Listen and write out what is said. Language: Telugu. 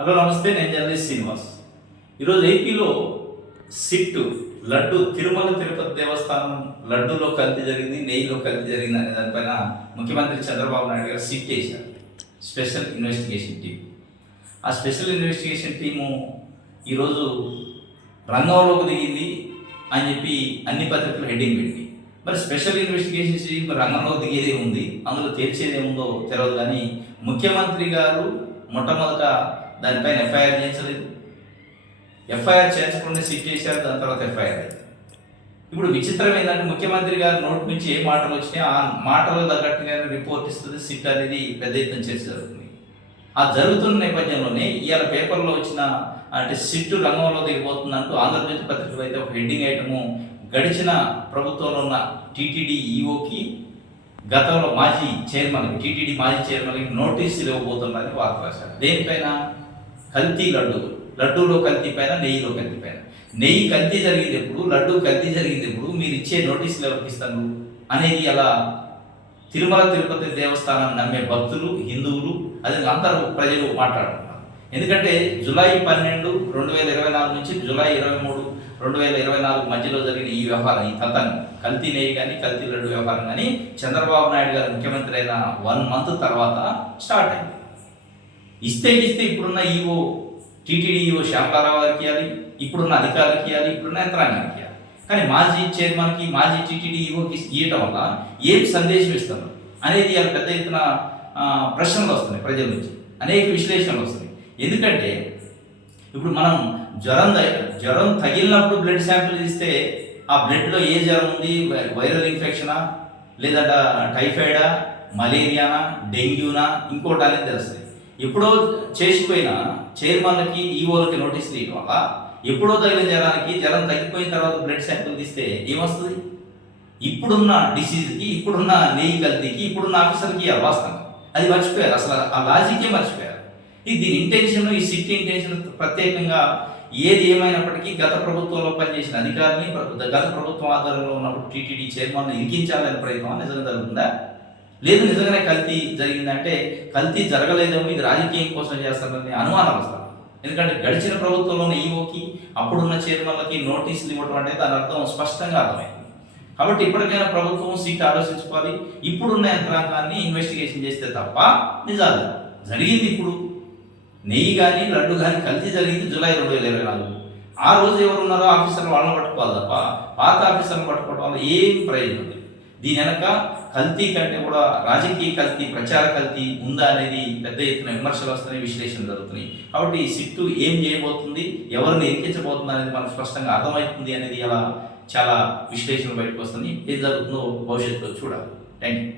హలో నమస్తే, నేను జర్నలిస్ట్ శ్రీనివాస్. ఈరోజు ఏపీలో సిట్ లడ్డు తిరుమల తిరుపతి దేవస్థానం లడ్డూలో కల్తీ జరిగింది, నెయ్యిలో కల్తీ జరిగింది అనే దానిపైన ముఖ్యమంత్రి చంద్రబాబు నాయుడు గారు సిట్ వేశారు, స్పెషల్ ఇన్వెస్టిగేషన్ టీం. ఆ స్పెషల్ ఇన్వెస్టిగేషన్ టీము ఈరోజు రంగంలోకి దిగింది అని చెప్పి అన్ని పత్రికలు హెడ్డింగ్ పెట్టి, మరి స్పెషల్ ఇన్వెస్టిగేషన్ టీం రంగంలో దిగేదే ఉంది, అందులో తేల్చేదేముందో తెలియదు. కానీ ముఖ్యమంత్రి గారు మొట్టమొదట దానిపైన ఎఫ్ఐఆర్ చేయించలేదు. ఎఫ్ఐఆర్ చేయించకుండా సిట్ చేశారు, దాని తర్వాత ఎఫ్ఐఆర్ అయింది. ఇప్పుడు విచిత్రం ఏంటంటే ముఖ్యమంత్రి గారి నోటి నుంచి ఏ మాటలు వచ్చినాయి ఆ మాటలు తగ్గట్టుగా రిపోర్ట్ ఇస్తుంది సిట్ అనేది పెద్ద ఎత్తున చర్చ జరుగుతుంది. ఆ జరుగుతున్న నేపథ్యంలోనే ఇవాళ పేపర్లో వచ్చిన అంటే సిట్టు రంగంలో దిగిపోతుందంటూ ఆంధ్రజ్యోతి పత్రికలో అయితే ఒక హెడ్డింగ్ ఐటము, గడిచిన ప్రభుత్వంలో ఉన్న టీటీడీ ఈఓకి గతంలో మాజీ చైర్మన్ టీటీడీ మాజీ చైర్మన్కి నోటీసులు ఇవ్వబోతున్నారని వార్త రాశారు. దేనిపైన? కల్తీ లడ్డూలో కల్తీ పైన, నెయ్యిలో కల్తీ పైన. నెయ్యి కల్తీ జరిగింది ఎప్పుడు, లడ్డూ కల్తీ జరిగింది ఎప్పుడు, మీరు ఇచ్చే నోటీసులు ఎవరికి ఇస్తారు అనేది అలా తిరుమల తిరుపతి దేవస్థానాన్ని నమ్మే భక్తులు, హిందువులు, అది అందరూ ప్రజలు మాట్లాడుతున్నారు. ఎందుకంటే జూలై 12, 2024 నుంచి జూలై 23, 2024 మధ్యలో జరిగిన ఈ వ్యవహారం, ఈ తతంగం, కల్తీ నెయ్యి కానీ కల్తీ లడ్డు వ్యవహారం కానీ చంద్రబాబు నాయుడు గారు ముఖ్యమంత్రి అయిన 1 మంత్ తర్వాత స్టార్ట్ అయింది. ఇస్తే ఇప్పుడున్న ఈవో టీటీడీ ఈవో శ్యామలారావు గారికి ఇవ్వాలి, ఇప్పుడున్న అధికారులకి ఇవ్వాలి, ఇప్పుడున్న యంత్రాంగానికి ఇవ్వాలి. కానీ మాజీ చైర్మన్కి, మాజీ టీటీడీ ఈవోకి ఇవ్వటం వల్ల ఏం సందేశం ఇస్తారు అనేది ఇలా పెద్ద ఎత్తున ప్రశ్నలు వస్తున్నాయి ప్రజల నుంచి, అనేక విశ్లేషణలు వస్తున్నాయి. ఎందుకంటే ఇప్పుడు మనం జ్వరం తగిలినప్పుడు బ్లడ్ శాంపిల్ ఇస్తే ఆ బ్లడ్లో ఏ జ్వరం ఉంది, వైరల్ ఇన్ఫెక్షనా, లేదంటే టైఫాయిడా, మలేరియానా, డెంగ్యూనా, ఇంకోటి అనేది తెలుస్తుంది. ఎప్పుడో చేసిపోయిన చైర్మన్లకి, ఈఓలకి నోటీసులు ఇవ్వడం వల్ల ఎప్పుడో తగిలిన జ్వరం తగ్గిపోయిన తర్వాత బ్లడ్ శాంపిల్ తీస్తే ఏమొస్తుంది? ఇప్పుడున్న డిసీజ్కి, ఇప్పుడున్న నెయ్యి కల్తీకి, ఇప్పుడున్న ఆఫీసర్కి వాస్తవం అది మర్చిపోయారు, అసలు ఆ లాజికే మర్చిపోయారు. దీని ఇంటెన్షన్, ఈ సిట్ ఇంటెన్షన్ ప్రత్యేకంగా ఏది ఏమైనప్పటికీ గత ప్రభుత్వంలో పనిచేసిన అధికారిని, గత ప్రభుత్వం ఆధ్వర్యంలో ఉన్నప్పుడు టీటీడీ చైర్మన్ ఇరికించాలనే ప్రయత్నం నిజంగా జరుగుతుందా? లేదు నిజంగానే కల్తీ జరిగిందంటే కల్తీ జరగలేదేమో, ఇది రాజకీయం కోసం చేస్తారని అనుమానం వస్తారు. ఎందుకంటే గడిచిన ప్రభుత్వంలోని ఈఓకి, అప్పుడున్న చైర్మన్లకి నోటీసులు ఇవ్వడం అంటే దాని అర్థం స్పష్టంగా అర్థమైంది. కాబట్టి ఇప్పటికైనా ప్రభుత్వం సీట్ ఆలోచించుకోవాలి, ఇప్పుడున్న యంత్రాంగాన్ని ఇన్వెస్టిగేషన్ చేస్తే తప్ప నిజాలు జరిగింది. ఇప్పుడు నెయ్యి కానీ లడ్డు కానీ కల్తీ జరిగింది జూలై 2024. ఆ రోజు ఎవరున్నారో ఆఫీసర్లు వాళ్ళని పట్టుకోవాలి తప్ప పాత ఆఫీసర్లు పట్టుకోవడం వల్ల ఏం ప్రయోజనం లేదు. దీని వెనక కల్తీ కంటే కూడా రాజకీయ కల్తీ, ప్రచార కల్తీ ఉందా అనేది పెద్ద ఎత్తున విమర్శలు వస్తున్నాయి, విశ్లేషణ జరుగుతున్నాయి. కాబట్టి సిట్టు ఏం చేయబోతుంది, ఎవరిని ఎక్కించబోతుంది అనేది మనకు స్పష్టంగా అర్థమవుతుంది అనేది అలా చాలా విశ్లేషణ బయటకు వస్తుంది. ఏం జరుగుతుందో భవిష్యత్తులో చూడాలి. Thank you.